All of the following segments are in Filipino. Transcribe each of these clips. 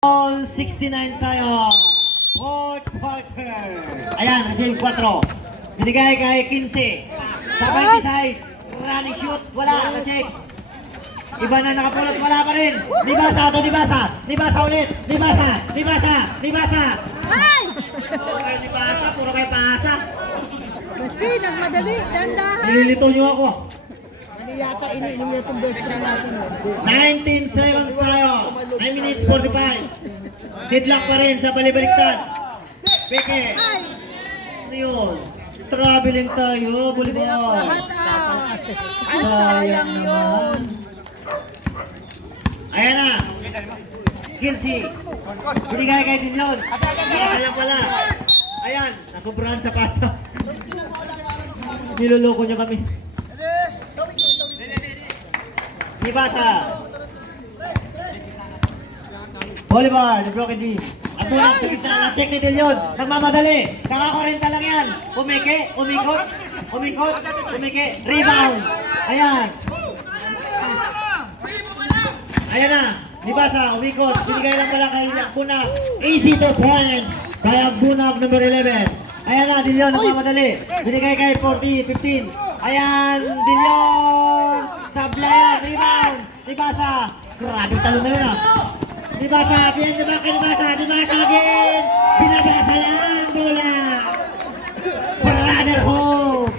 All 69 tayo. Fourth quarter. Ayan, receive 4. Binigay kay 15. Sa 26. Running shoot. Wala. Sa-check. Iba na nakapulot. Wala pa rin. Nibasa ito. Nibasa. Nibasa ulit. Nibasa. Nibasa. Nibasa. Ay! Puro kayo nibasa. Puro kayo paasa. Kasi nagmadali. Dandahan. Nililito nyo ako. Hindi yata iniinom niya itong best friend natin. 19 seconds tayo. 9 minutes 45. Deadlock pa rin sa balibaliktad. Peke. Ay! Ano yun? Traveling tayo. Hindi na Volleyball. lahat ah. Ay, sayang yun. Ayan na. Gilsey. Binigay kay Dinyon. Ayan pala. Ayan. Nasobrahan sa paso. Niloloko niya kami. Nibasa. Volleyball. The broken D. Ato lang sa gitna. Na-check ni Dinyon. Nagmamadali. Kaka-40 lang yan. Umike. Umikot. Umikot. Umike. Rebound. Ayan. Ayan na. Nibasa. Umikot. Binigay lang pala kay Bunab. Easy to point. Kaya Bunab number 11. Ayan na. Dinyon. Nagmamadali. Binigay kay 40. 15. Ayan. Dinyon. Sablayan. Rebound. Nibasa. Grabe talo na yun ah. Nibasa. Bien de back. Nibasa. Nibasa again. Binabasa lang. Bola. Brother Hope.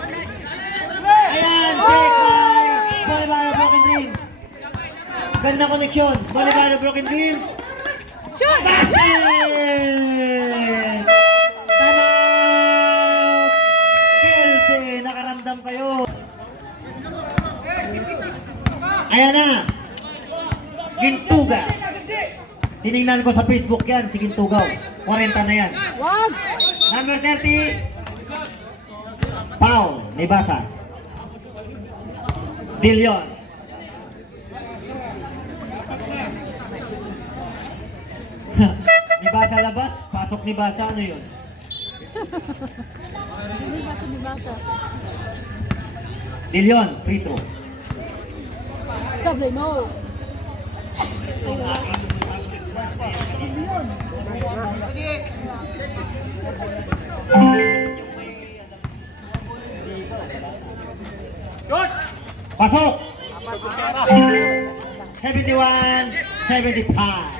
Ayan. Check by Volleyball Broken Dream. Ganda koneksyon. Volleyball Broken Dream. Shoot! Basket! Tama! Kelsey, nakaramdam kayo. Ayan na. Gintuga. Tinignan ko sa Facebook yan, si Gintugaw. 40 na yan. Wag! Number 30. Paul, Nibasa. Dillion. Nibasa labas, pasok Nibasa, ano yun? Hindi basa. Dillion, free throw. Sabi no. Pasok! 71, 75.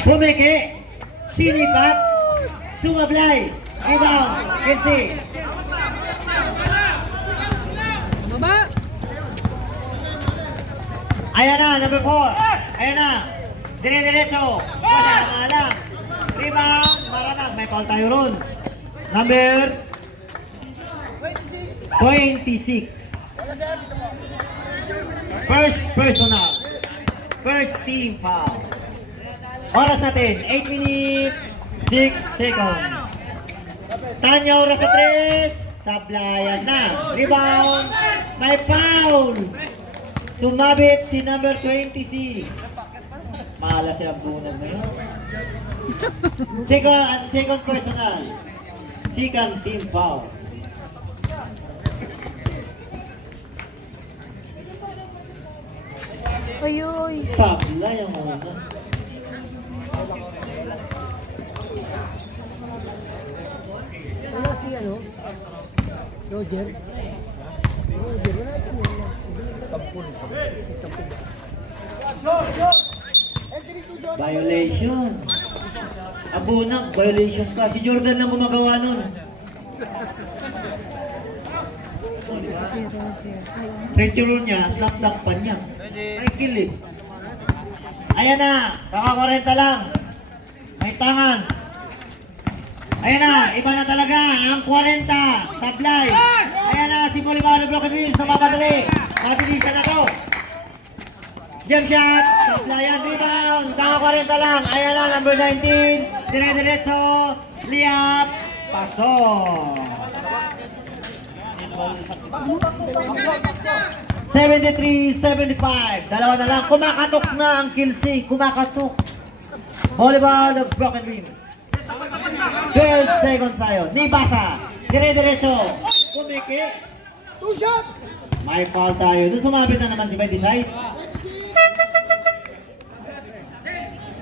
Pumiki, sinipat, sumablay, rebound, Kelsey. Baba! Ayan na, number 4. Ayan na. Dire-diretso. Malang. Rebound. Maranag. May foul tayo ron. Number 26. First personal. First team foul. Oras natin. 8 minutes. 6 seconds. Tanya oras sa 3. Sablayan na. Rebound. May foul. Sumabit si number 20C. Mahala si Abunag na yun. Second personal. Second team foul. Uy, uy. Sabla yung una. Ano si ano? Roger? Roger, wala ito mo. Tampon. Violation. Abunag, violation ka. Si Jordan lang gumagawa nun. Free throw niya, slap dunk pa niya. Ay, kill eh. Ayan na, kaka-40 lang. May tangan. Ayan na, iba na talaga ang 40. Sablay. Ayan na, si Bolivaro Broken Wheels, sumamadali. Mabilisan na to. Jump shot, sablayan, rebound. Kaka-40 lang. Ayan na, number 19. Dire-diretso, liap, pasok. 73-75. Dalawa na lang. Kumakatok na ang Kelsey. Kumakatok. Volleyball of Broken Rim. 12 seconds tayo. Nibasa. Dire-diretso. Kumiki. Two shot! May foul tayo. Doon sumabit na naman si by design.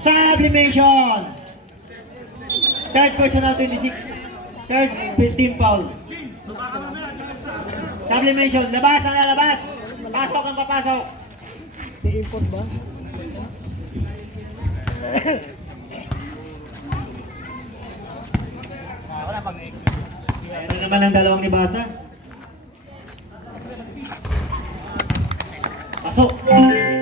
Sublimation. Third personal 26. Third 15 foul. Sublimation. Labas ang lalabas. Pasok ang papasok. Si import ba? Meron naman ang dalawang ni Basa. Pasok.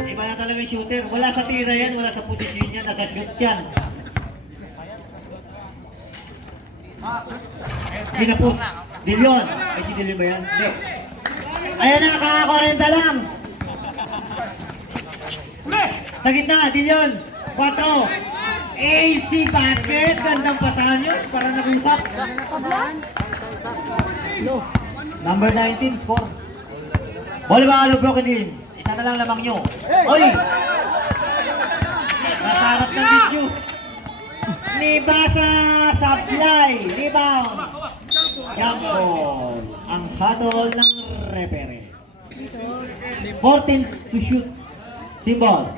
Iba na talaga yung shooter. Wala sa tira yan, wala sa posisyon yan, nasa shoot yan. Pinapos. Dilyon. Ay, si Dilyon ba yan? Hindi. Ayan na, kakakorenta lang. Sa gitna, Dilyon. 4. AC basket. Gandang pasahan yun. Para nag-usap. No. Number 19, 4. Ball ba broken in? Isa na lang lamang nyo. Oy! Nasarap ng video. Ni Basa supply. Rebound. Jump ball. Ang huddle ng referee. 14 to shoot. Symbol.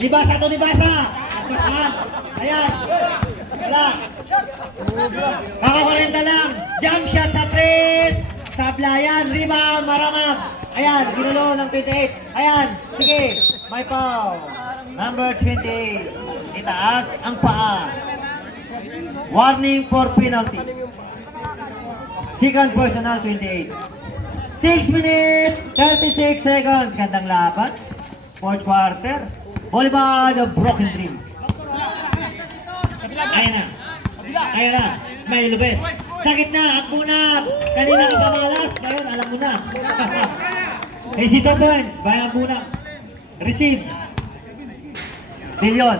Di Basa to, di Basa. Napasahan. Ayan. Wala. Kakakorenta lang. Jump shot sa 3. Sablayan. Rebound. Maramag. Ayan. Ginulo ng 28. Ayan. Sige. May foul. Number 28. Itaas ang paa. Warning for penalty. Second personal 28. 6 minutes 36 seconds. Gandang laban. Fourth quarter. Volleyball of Broken Dreams. Ayan na. Ayan na. May lubes. Sa gitna. At muna. Kanina ka pamalas. Ngayon alam mo na. Hesitant Burns. Bayan muna. Receive. Billion.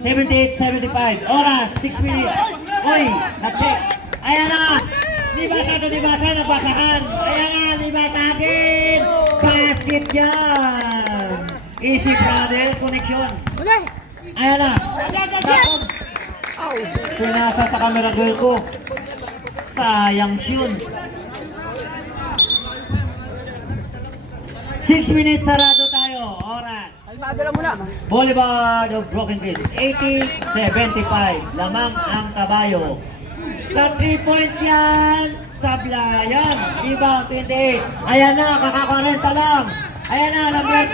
78-75. Oras. 6 minutes. Oy. Na-check. Ayan na. Di Basa to, di Basa. Nabasahan. Ayan na. Di Basa din. Basket yan. Easy brother. Connection. Okay. Ayan na. Pinasa sa camera girl ko. Sayang yun. 6 minutes sarado tayo. Oras. Volleyball of Broken Dreams. 80-75. Lamang ang kabayo. Sa 3 points yan. Sablayan. Rebound 28. Ayan na. Kakakorenta lang. Ayan na. Number 2.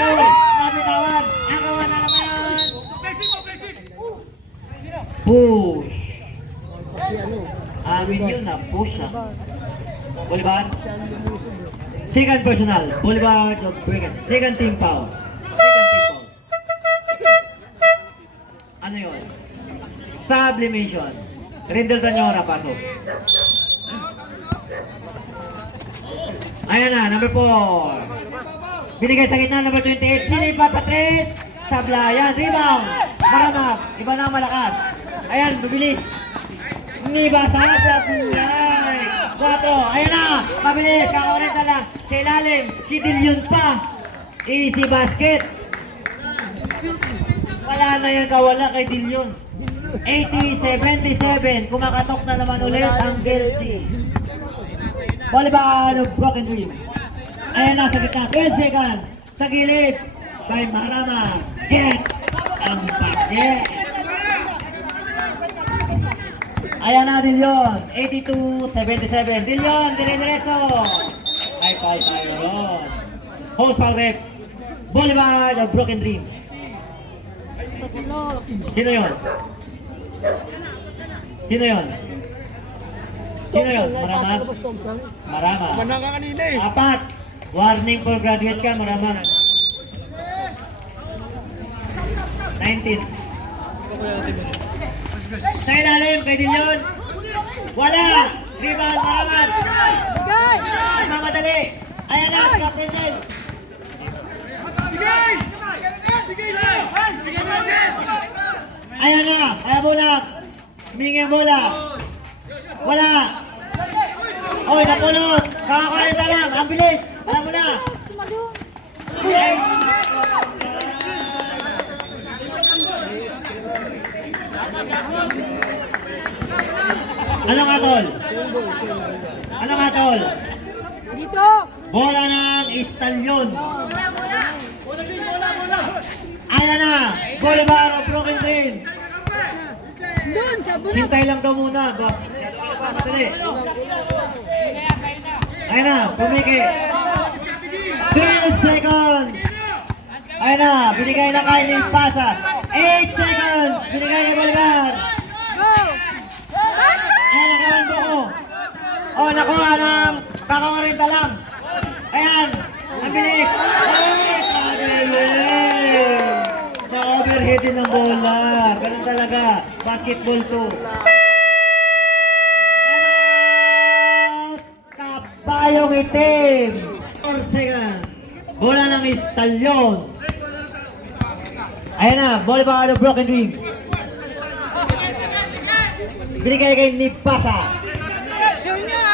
Nabitawan. Akawan na naman. Push. Si ano? Amin yun na push ha. Bolivar. Second personal. Bolivar of Brigan. Second team foul. Second team foul. Ano yun? Sublimation. Rindel Tanyora pasok. Ayan na, number 4. Binigay sa gitna, number 28. Sinipat sa 3. Sablayan. Rebound. Maramag. Iba na ang malakas. Ayan, bibilis. Niba sa Sablayan. 4. Ayan na. Mabilis. Kakawarin na lang. Sa ilalim. Si Dilyon pa. Easy basket. Wala na yan kawala kay Dilyon. 80-77. Kumakatok na naman ulit ang Gelsi. Volleyball of Broken Dreams. Ayan na sa gitna. 12 seconds. Sa gilid. By Marama. Get ang basket. Ayan na Dilyon. 82-77. Dilyon. Dire-diretso. High-five tayo ron. Host foul rep. Volleyball of Broken Dreams. Sino yun? Sino yun? Sino yun? Marama? Marama. Manang ka kanina eh. 4. Warning for graduate ka, Marama. 19. Sa ilalim, kay Dilyon. Wala! Rebound, Marama. Bigay. Ay, mamadali. Ayan na, Captain Del. Ayan na, ayan bola. Humingi ang bola. Wala. Oy, napulot. Kakakarita lang, ang bilis. Alam mo na. Yes. Ano nga, tol? Ano nga, tol? Dito. Bola ng Istalyon. Ayan na. Bolivar of Broken Dream. Doon, sa bunot. Hintay lang daw muna. Madali. Ayan na. Pumiki. 12 seconds. Ayan na. Binigay na kay Limpasa. 8 seconds. Binigay kay Bolivar. Go. Pasa. Ayan, nakawan po ko. Oh, nakuha ng kakawarinta lang. Ayan, ang bilis. Na-overhead din ng bola. Ganun talaga. Basketball to. Kabayong itim. 4 seconds. Bola ng Istalyon. Ayan na, Bolivar of Broken Dream. Binigay kay Nipasa.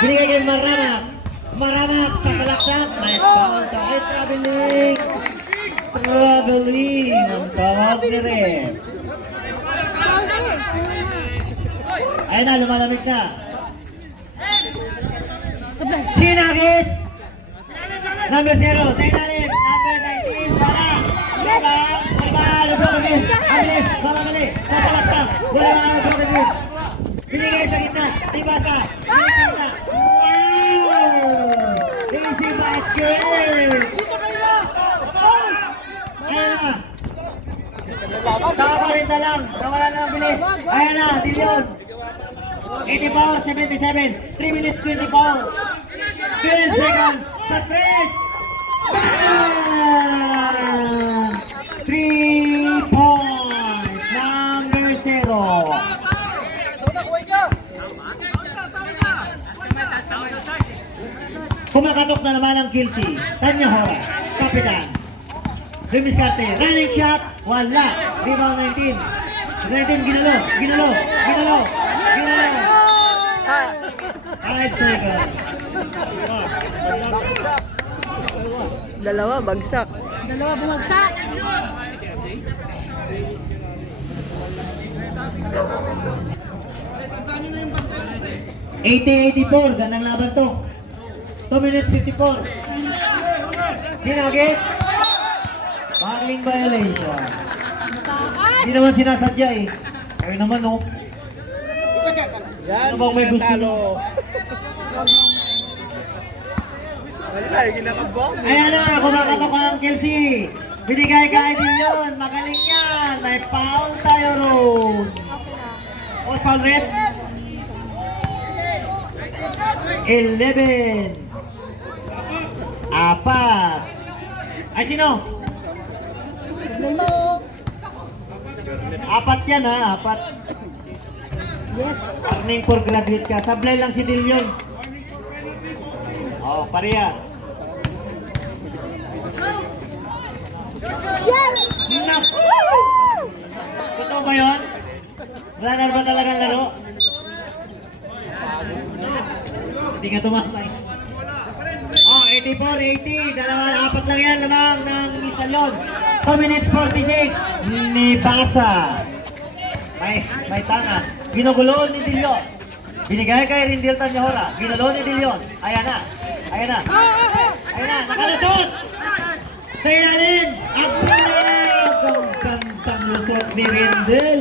Binigay kay Maramak. Maramak sa kalaksak. Nice foul to. Ay, traveling. Traveling. Ang tawag ni Red. Ayun na, lumalamig na. Sablay. Sinagis. Number 0. Sa ilalim. Number 19. Wala. Wala. Wala. Broken. Abilis. Mamamali. Sa kalaksak. Wala. Broken. Binigay sa gitna. Nipasa. Binigay na. Wow! Easy basket! Ayan na. Nakaparinta lang. Nawala na ang bilis. Ayan na. Dilyon. 84, 77. 3 minutes 24. 12 seconds. Sa 3. 3 points. Number 0. Kumakatok na naman ang guilty. Tanya Hora, kapitan. Dumiskarte, running shot, wala. Rebound 19. 19, ginalo, ginalo, ginalo, ginalo. 5 seconds. Dalawa, bagsak. Dalawa bumagsak. #80-84, gandang laban to. 2 minutes 54. Sinagit. Marking violation. Taas. Hindi naman sinasadya eh. Kaya naman no. Yan, Ano bang may gusto talo. Wala, yung kinakabang. Ayan na, kumakatok ang Kelsey. Binigay kay Dilyon. Magaling yan. May foul tayo Rose. O foul red. 11. Apat. Ay sino? Sablay mo. Apat yan ha, apat. Yes. Warning for graduate ka. Sablay lang si Dilyon. Oh, pareha. Yes. Nak! Totoo ba yun? Runner ba talagang laro? Hindi nga tumakbay. Oh, 84, 80. Apat lang yan lamang ng Istalyon. 2 minutes 46. Nipasa. May tanga. Ginuguloon ni Dilyon. Binigay kay Rindil Tanyahora. Ginuguloon ni Dilyon. Ayan na. Ayan na. Ayan na. Nakalusot. Sa ilalim. Abunag. Ang gandang lusot ni Rindil.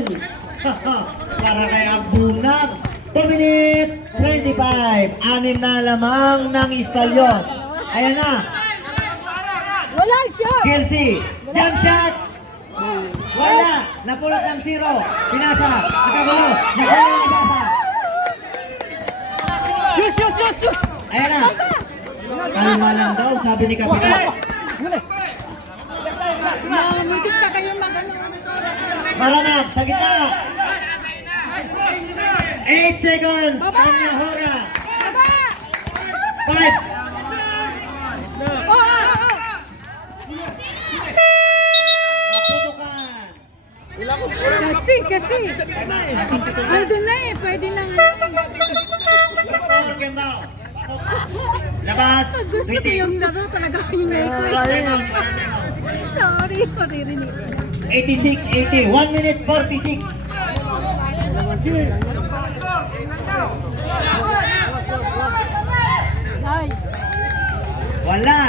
Para kay Abunag. 2 minutes 25. 6 na lamang ng Istalyon. Ayan na. Walang shot. Kelsey. Jump shot. Wala. Napulot ng 0. Pinasa. Nakagulo. Nakuha ng Pinasa. Yes! Ayan na. Kalma lang daw, sabi ni Kapitan. Mamigit pa kayo mag-ano. Maranap, sa gitna. 8 seconds. Baba. Tanya Hora. Baba. 5. Oh. Naputukan. Kasi. Andun na eh. Pwede nang. Foul game now. Labas. Gusto ko yung laro talaga yung naikoy. Sorry, maririnig. 86, 80. 1 minute 46. Nice. Wala.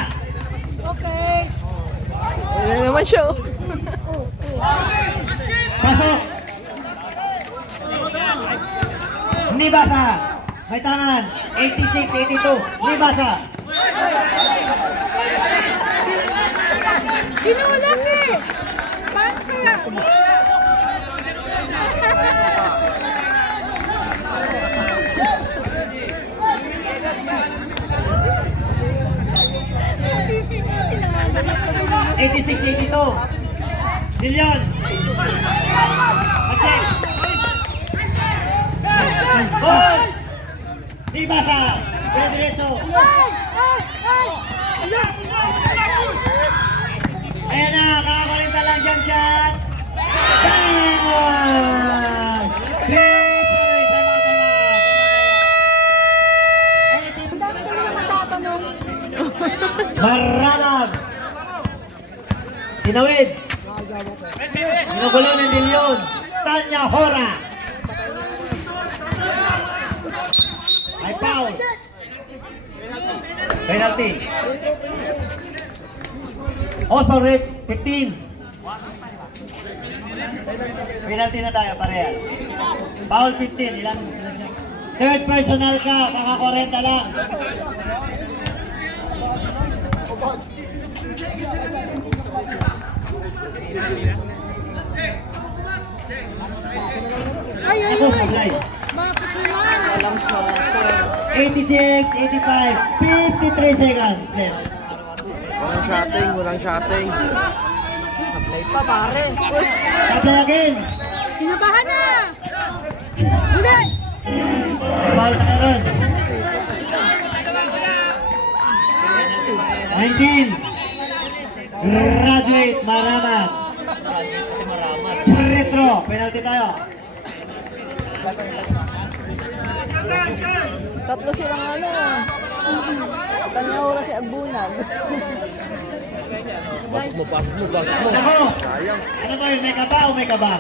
Okay. Ano naman siya? Oh. Pasok. Hindi basa. May tangan. 86, 82. Hindi basa. Binulak eh. Bangka. Eighty-six, 82. Dillion. Mag-check. Ball. Di basa. Diretso. Ayan na, kakakulinta lang dyan dyan. Bang! Maranag. Sinawid. Sinugulo ng Dillion. Tanya Hora. Ay foul. Penalty. Osborne Red, 15. Penalty na tayo, pareha. Foul 15, ilang? Third personal ka, kaka-40 lang. Ay, ay, Ako, ay. sablay. Bakit naman? 86, 85, 53 seconds left. Walang shotting, walang shotting. Play pa pare. Sablay again. Sinabahan na. Hindi. Foul na karon. 19. Graduate, Maramat. Retro, penalty tayo. Tatlo silang ano. Tanya oras si Agbunag. Pasok mo, pasok mo, pasok mo. Ako, Sayang. ano ba yun? May kaba o may kaba?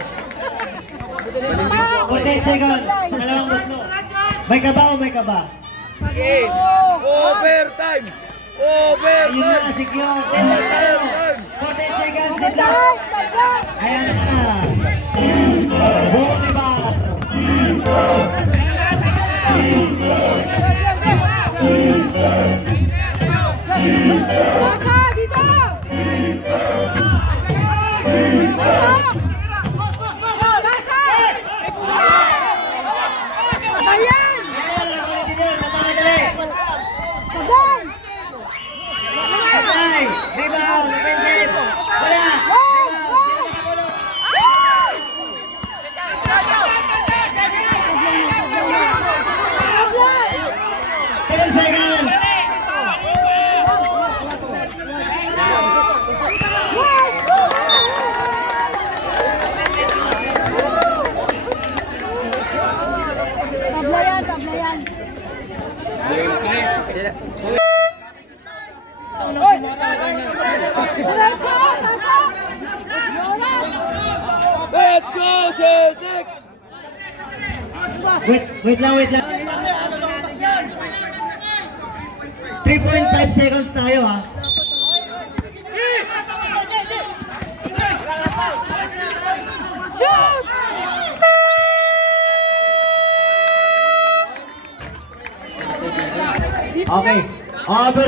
14 seconds. Dalawang buslo. May kaba o may kaba? Game! Overtime! Ayun na, Overtime! secure. 10 tayo. 14 seconds. Sit down. Ayan na. Buong iba. Basa, dito. Basa. Basa. Ayan. Napamadali. Sabay. Patay. Rebound. Defensive. Wala. Sabay. 7 seconds. Tablayan, tablayan. Basa, basa. Jonas. Let's go, Celtics! Wait lang. 3.5 seconds tayo ha. Shoot! Okay. Over.